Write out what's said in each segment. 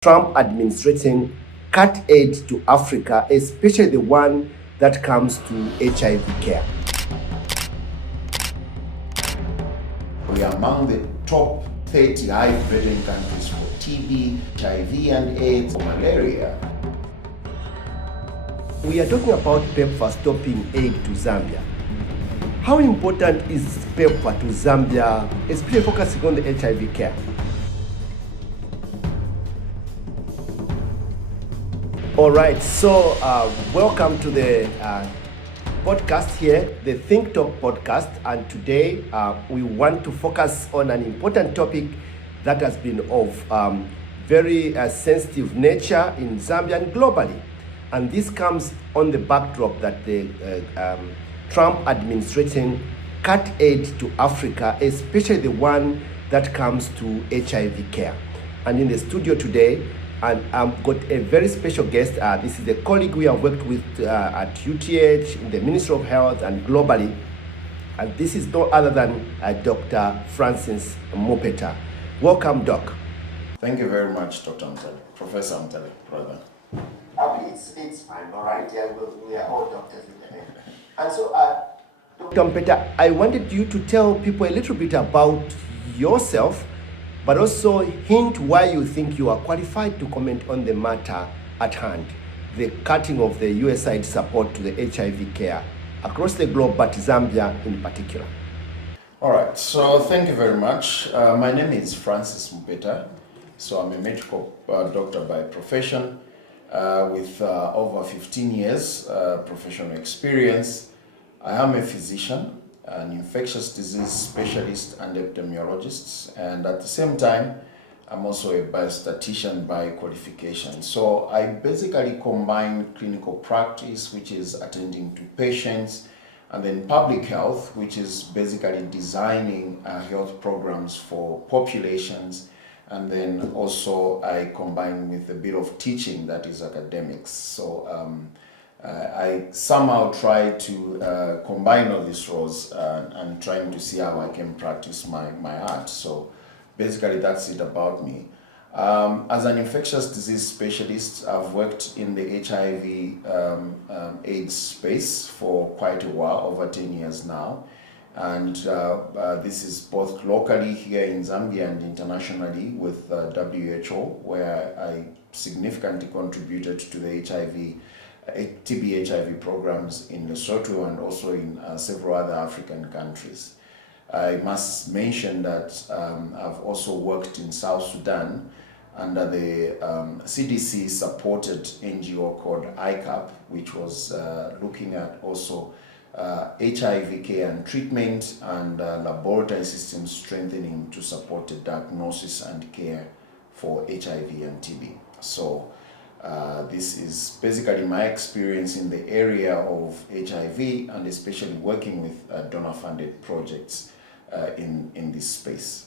Trump administrating cut aid to Africa, especially the one that comes to HIV care. We are among the top 30 high burden countries for TB, HIV and AIDS, malaria. We are talking about PEPFAR stopping aid to Zambia. How important is PEPFAR to Zambia, especially focusing on the HIV care? All right, so welcome to the podcast here, the Think Talk podcast, and today we want to focus on an important topic that has been of very sensitive nature in Zambia and globally. And this comes on the backdrop that the Trump administration cut aid to Africa, especially the one that comes to HIV care. And in the studio today, and I've got a very special guest. This is a colleague we have worked with at UTH, in the Ministry of Health and globally. And this is no other than Dr. Francis Mupeta. Welcome, Doc. Thank you very much, Dr. Mutale, Professor Mutale, brother. It's fine, all right. Yeah, we are all doctors in the end. And so, Dr. Mupeta, I wanted you to tell people a little bit about yourself, but also hint why you think you are qualified to comment on the matter at hand, the cutting of the USAID support to the HIV care across the globe, but Zambia in particular. All right, so thank you very much. My name is Francis Mubeta. So I'm a medical doctor by profession with over 15 years professional experience. I am a physician, an infectious disease specialist and epidemiologist, and at the same time I'm also a biostatistician by qualification. So I basically combine clinical practice, which is attending to patients, and then public health, which is basically designing health programs for populations, and then also I combine with a bit of teaching, that is academics. So I somehow try to combine all these roles and trying to see how I can practice my art. So basically that's it about me. As an infectious disease specialist, I've worked in the HIV AIDS space for quite a while, over 10 years now. And this is both locally here in Zambia and internationally with WHO, where I significantly contributed to the TB HIV programs in Lesotho and also in several other African countries. I must mention that I've also worked in South Sudan under the CDC supported NGO called ICAP, which was looking at also HIV care and treatment and laboratory system strengthening to support the diagnosis and care for HIV and TB. So this is basically my experience in the area of HIV and especially working with donor-funded projects in this space.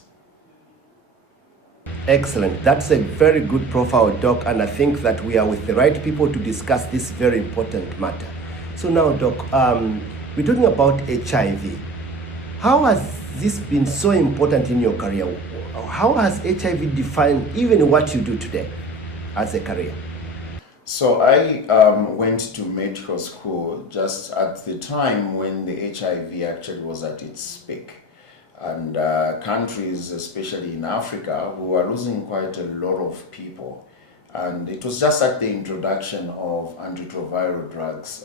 Excellent. That's a very good profile, Doc, and I think that we are with the right people to discuss this very important matter. So now, Doc, we're talking about HIV. How has this been so important in your career? How has HIV defined even what you do today as a career? So I went to medical school just at the time when the HIV actually was at its peak. And countries, especially in Africa, who were losing quite a lot of people. And it was just at the introduction of antiretroviral drugs,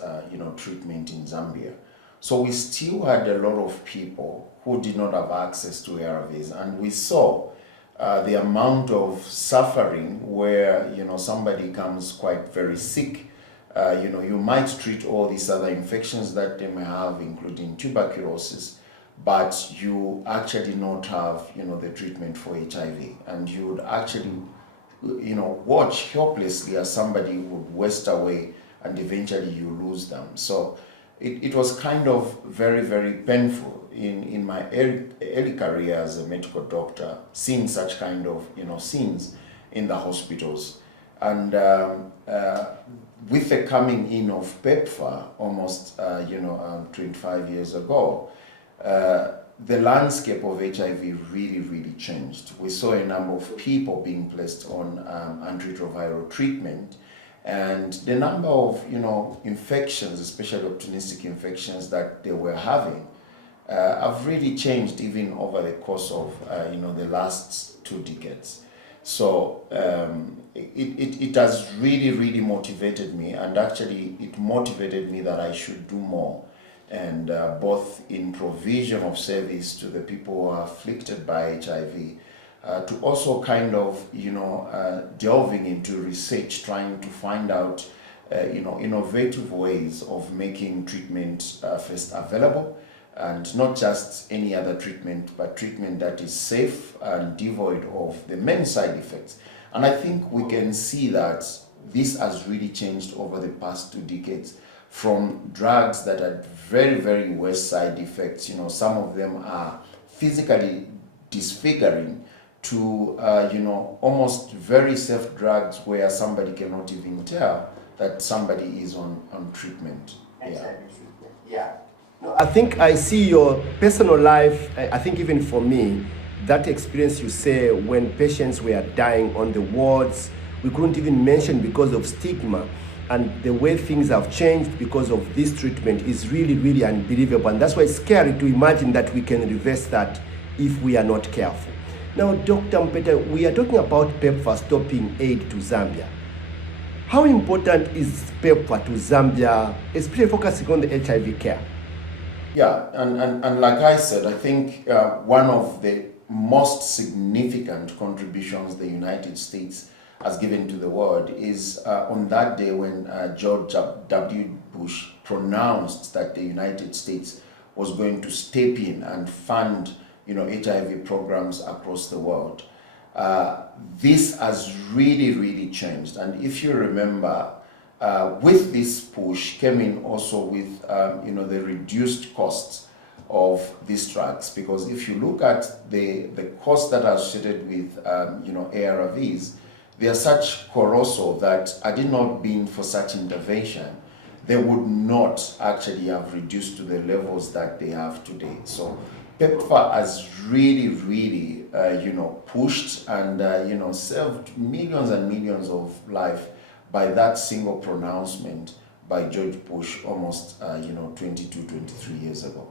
treatment in Zambia. So we still had a lot of people who did not have access to ARVs. And we saw the amount of suffering where, somebody comes quite very sick. You might treat all these other infections that they may have, including tuberculosis, but you actually not have, the treatment for HIV. And you would actually, watch helplessly as somebody would waste away and eventually you lose them. So it was kind of very, very painful in my early career as a medical doctor, seeing such kind of, scenes in the hospitals. And with the coming in of PEPFAR almost, 25 years ago, the landscape of HIV really changed. We saw a number of people being placed on antiretroviral treatment, and the number of infections, especially opportunistic infections that they were having, have really changed even over the course of the last 2 decades. So it has really motivated me, and actually it motivated me that I should do more, and both in provision of service to the people who are afflicted by HIV, to also kind of delving into research, trying to find out innovative ways of making treatment first available, and not just any other treatment, but treatment that is safe and devoid of the many side effects. And I think we can see that this has really changed over the past 2 decades, from drugs that had very worse side effects, some of them are physically disfiguring, to almost very safe drugs where somebody cannot even tell that somebody is on treatment. Yeah. No, I think I see your personal life. I think even for me, that experience you say when patients were dying on the wards, we couldn't even mention because of stigma, and the way things have changed because of this treatment is really unbelievable. And that's why it's scary to imagine that we can reverse that if we are not careful. Now, Dr. Mupeta, we are talking about PEPFAR stopping aid to Zambia. How important is PEPFAR to Zambia, especially focusing on the HIV care? Yeah, and like I said, I think one of the most significant contributions the United States has given to the world is on that day when George W. Bush pronounced that the United States was going to step in and fund HIV programs across the world. This has really changed. And if you remember, with this push came in also with the reduced costs of these drugs, because if you look at the costs that are associated with ARVs, they are such colossal that had it not been for such intervention, they would not actually have reduced to the levels that they have today. So PEPFAR has really pushed and saved millions and millions of lives by that single pronouncement by George Bush almost 23 years ago.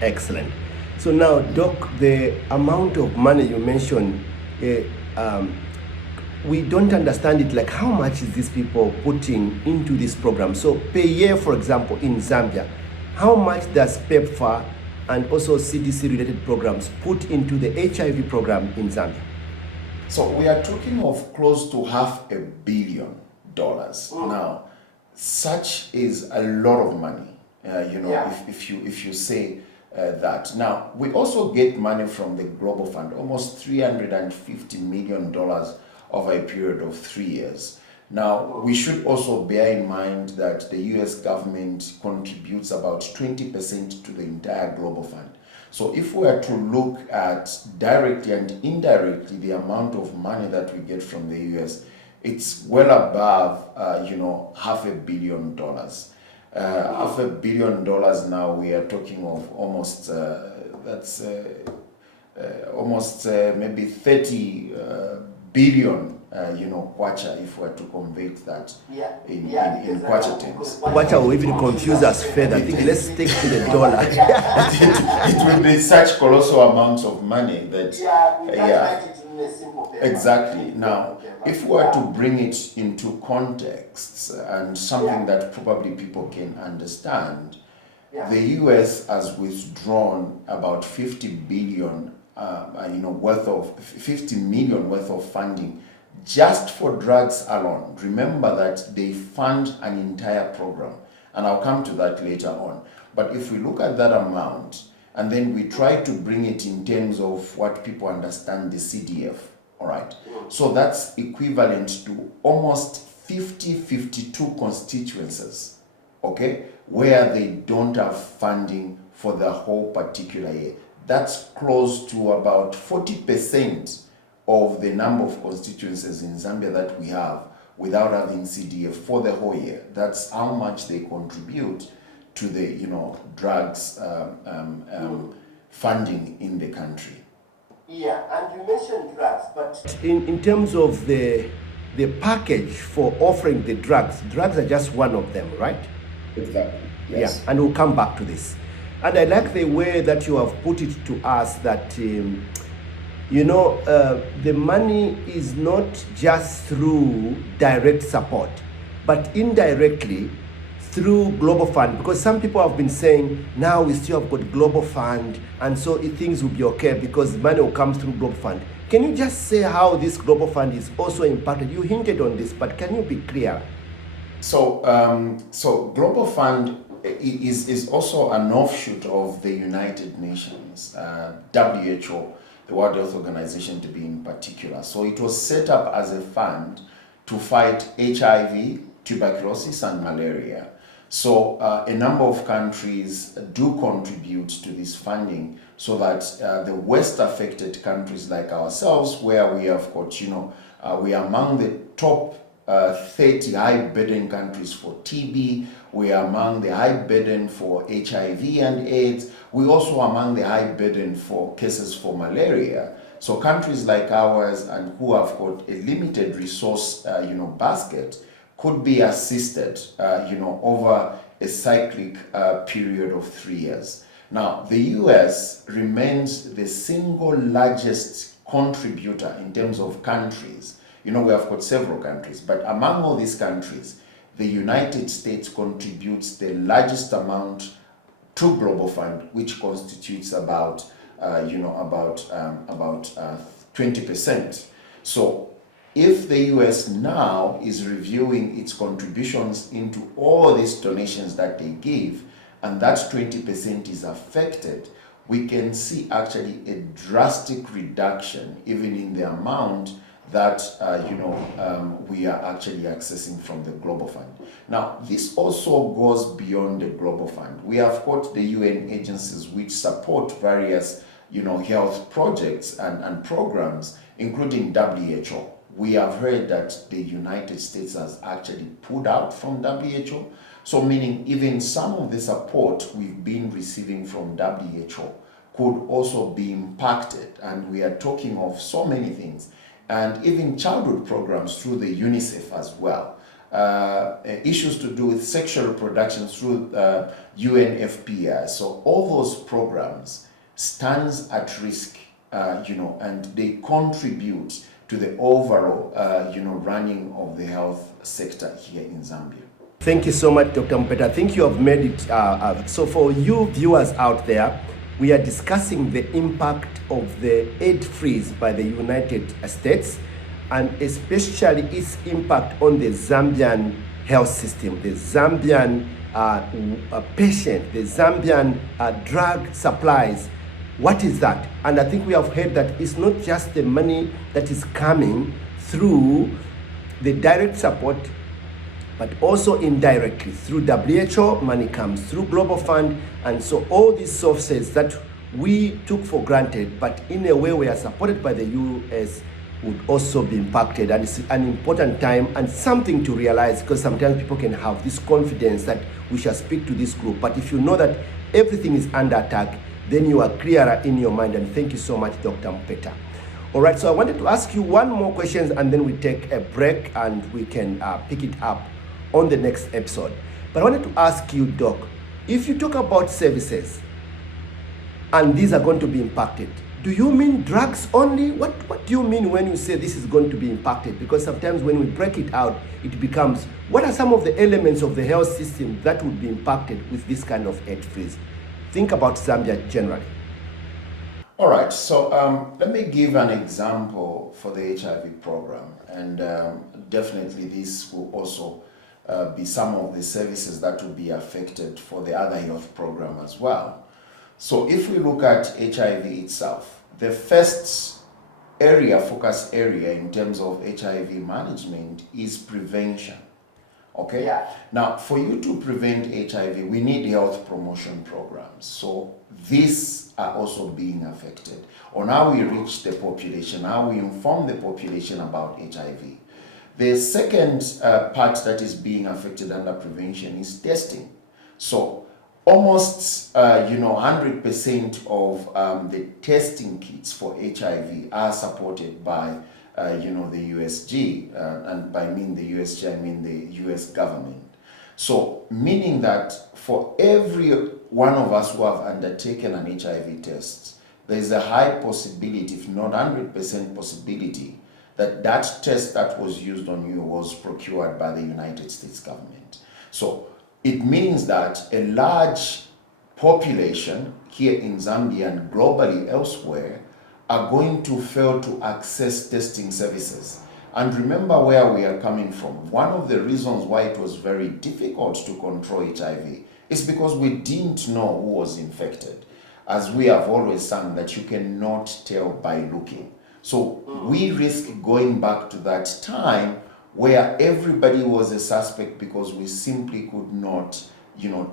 Excellent. So now, Doc, the amount of money you mentioned, we don't understand it. Like, how much is these people putting into this program? So per year, for example, in Zambia, how much does PEPFAR and also CDC-related programs put into the HIV program in Zambia? So we are talking of close to $500 million. Now, such is a lot of money. If you say that. Now, we also get money from the Global Fund, almost $350 million over a period of 3 years. Now, we should also bear in mind that the US government contributes about 20% to the entire Global Fund. So if we are to look at directly and indirectly the amount of money that we get from the US, it's well above, $500 million. $500 million now, we are talking of almost, maybe 30 billion, kwacha, if we are to convert that in kwacha terms. Kwacha will even confuse us further. I think let's stick to the dollar. it will be such colossal amounts of money that, exactly. Now, if we were to bring it into context and something that probably people can understand, the US has withdrawn about 50 billion, worth of 50 million worth of funding just for drugs alone. Remember that they fund an entire program, and I'll come to that later on. But if we look at that amount and then we try to bring it in terms of what people understand the CDF, all right, so that's equivalent to almost 52 constituencies, okay, where they don't have funding for the whole particular year. That's close to about 40% of the number of constituencies in Zambia that we have without having CDF for the whole year. That's how much they contribute to the drugs funding in the country. Yeah, and you mentioned drugs, but in terms of the package for offering the drugs are just one of them, right? Exactly. Yes. Yeah, and we'll come back to this. And I like the way that you have put it to us that, the money is not just through direct support, but indirectly through Global Fund, because some people have been saying, now we still have got Global Fund, and so things will be okay because money will come through Global Fund. Can you just say how this Global Fund is also impacted? You hinted on this, but can you be clear? So, Global Fund is also an offshoot of the United Nations, WHO, the World Health Organization to be in particular. So it was set up as a fund to fight HIV, tuberculosis, and malaria. So a number of countries do contribute to this funding so that the worst affected countries like ourselves, where we have got, we are among the top 30 high burden countries for TB, we are among the high burden for HIV and AIDS, we also among the high burden for cases for malaria. So countries like ours and who have got a limited resource, basket could be assisted, over a cyclic period of 3 years. Now, the US remains the single largest contributor in terms of countries. We have got several countries, but among all these countries, the United States contributes the largest amount to Global Fund, which constitutes about 20%. So if the US now is reviewing its contributions into all these donations that they give, and that 20% is affected, we can see actually a drastic reduction even in the amount that we are actually accessing from the Global Fund. Now, this also goes beyond the Global Fund. We have got the UN agencies which support various health projects and programs, including WHO. We have heard that the United States has actually pulled out from WHO. So meaning even some of the support we've been receiving from WHO could also be impacted. And we are talking of so many things. And even childhood programs through the UNICEF as well. Issues to do with sexual reproduction through UNFPA. So all those programs stands at risk, and they contribute to the overall, running of the health sector here in Zambia. Thank you so much, Dr. Mupeta. I think you have made it. So for you viewers out there, we are discussing the impact of the aid freeze by the United States, and especially its impact on the Zambian health system, the Zambian patient, the Zambian drug supplies. What is that? And I think we have heard that it's not just the money that is coming through the direct support, but also indirectly through WHO, money comes through Global Fund, and so all these sources that we took for granted, but in a way we are supported by the US, would also be impacted. And it's an important time and something to realize, because sometimes people can have this confidence that we shall speak to this group, but if you know that everything is under attack, then you are clearer in your mind. And thank you so much, Dr. Mupeta. All right, so I wanted to ask you one more question, and then we take a break and we can pick it up on the next episode. But I wanted to ask you, Doc, if you talk about services and these are going to be impacted, do you mean drugs only? What do you mean when you say this is going to be impacted? Because sometimes when we break it out, it becomes, what are some of the elements of the health system that would be impacted with this kind of aid freeze? Think about Zambia generally. All right, so let me give an example for the HIV program, and definitely this will also be some of the services that will be affected for the other health program as well. So if we look at HIV itself, the first focus area in terms of HIV management is prevention. Okay? Yeah. Now, for you to prevent HIV, we need health promotion programs. So these are also being affected on how we reach the population, how we inform the population about HIV. The second part that is being affected under prevention is testing. So almost 100% of the testing kits for HIV are supported by the USG, and by the USG I mean the US government. So meaning that for every one of us who have undertaken an HIV test, there is a high possibility, if not 100% possibility, that test that was used on you was procured by the United States government. So it means that a large population here in Zambia and globally elsewhere are going to fail to access testing services. And remember where we are coming from. One of the reasons why it was very difficult to control HIV is because we didn't know who was infected. As we have always sung, that you cannot tell by looking. So we risk going back to that time where everybody was a suspect because we simply could not,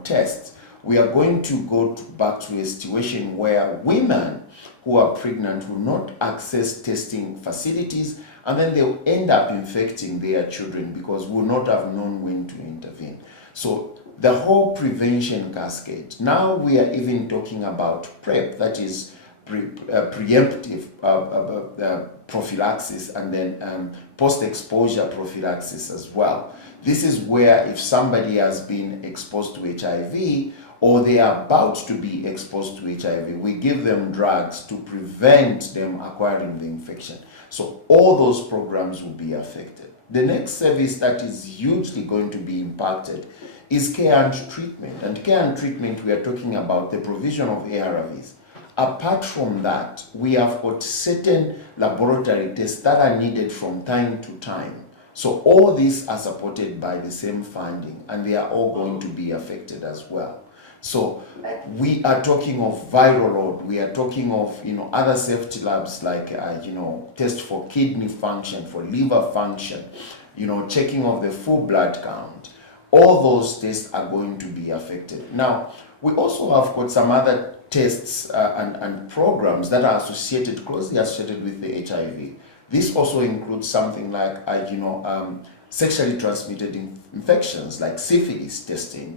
test. We are going to go back to a situation where women who are pregnant will not access testing facilities, and then they'll end up infecting their children because we will not have known when to intervene. So the whole prevention cascade. Now we are even talking about PrEP, that is preemptive prophylaxis, and then post-exposure prophylaxis as well. This is where if somebody has been exposed to HIV or they are about to be exposed to HIV, we give them drugs to prevent them acquiring the infection. So all those programs will be affected. The next service that is hugely going to be impacted is care and treatment. And care and treatment, we are talking about the provision of ARVs. Apart from that, we have got certain laboratory tests that are needed from time to time. So all these are supported by the same funding, and they are all going to be affected as well. So we are talking of viral load, we are talking of other safety labs like test for kidney function, for liver function, checking of the full blood count. All those tests are going to be affected. Now, we also have got some other tests and programs that are closely associated with the HIV. This also includes something like sexually transmitted infections like syphilis testing,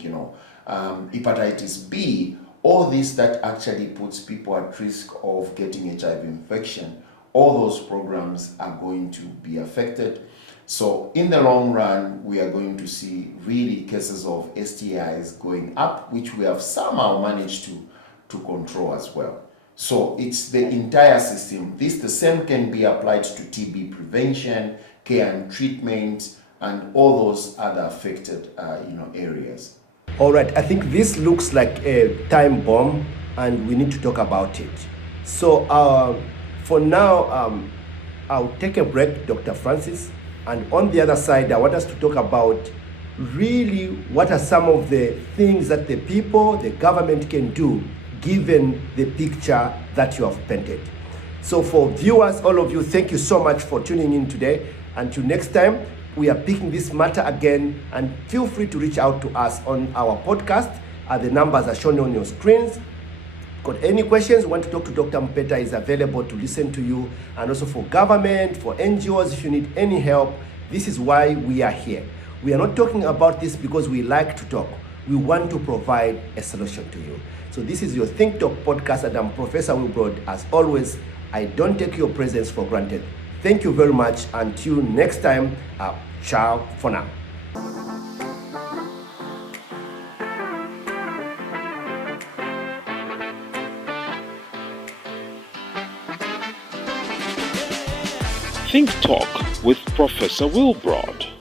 hepatitis B, all this that actually puts people at risk of getting HIV infection. All those programs are going to be affected. So in the long run, we are going to see really cases of STIs going up, which we have somehow managed to control as well. So it's the entire system. The same can be applied to TB prevention, care and treatment, and all those other affected areas. All right, I think this looks like a time bomb and we need to talk about it. So for now, I'll take a break, Dr. Francis. And on the other side, I want us to talk about really what are some of the things that the people, the government can do given the picture that you have painted. So for viewers, all of you, thank you so much for tuning in today. Until next time, we are picking this matter again, and feel free to reach out to us on our podcast. The numbers are shown on your screens. Got any questions, want to talk to Dr. Mupeta, is available to listen to you. And also for government, for NGOs, if you need any help, this is why we are here. We are not talking about this because we like to talk. We want to provide a solution to you. So this is your Think Talk podcast, and I'm Professor Wilbroad. As always, I don't take your presence for granted. Thank you very much. Until next time, ciao for now. Think Talk with Professor Wilbroad.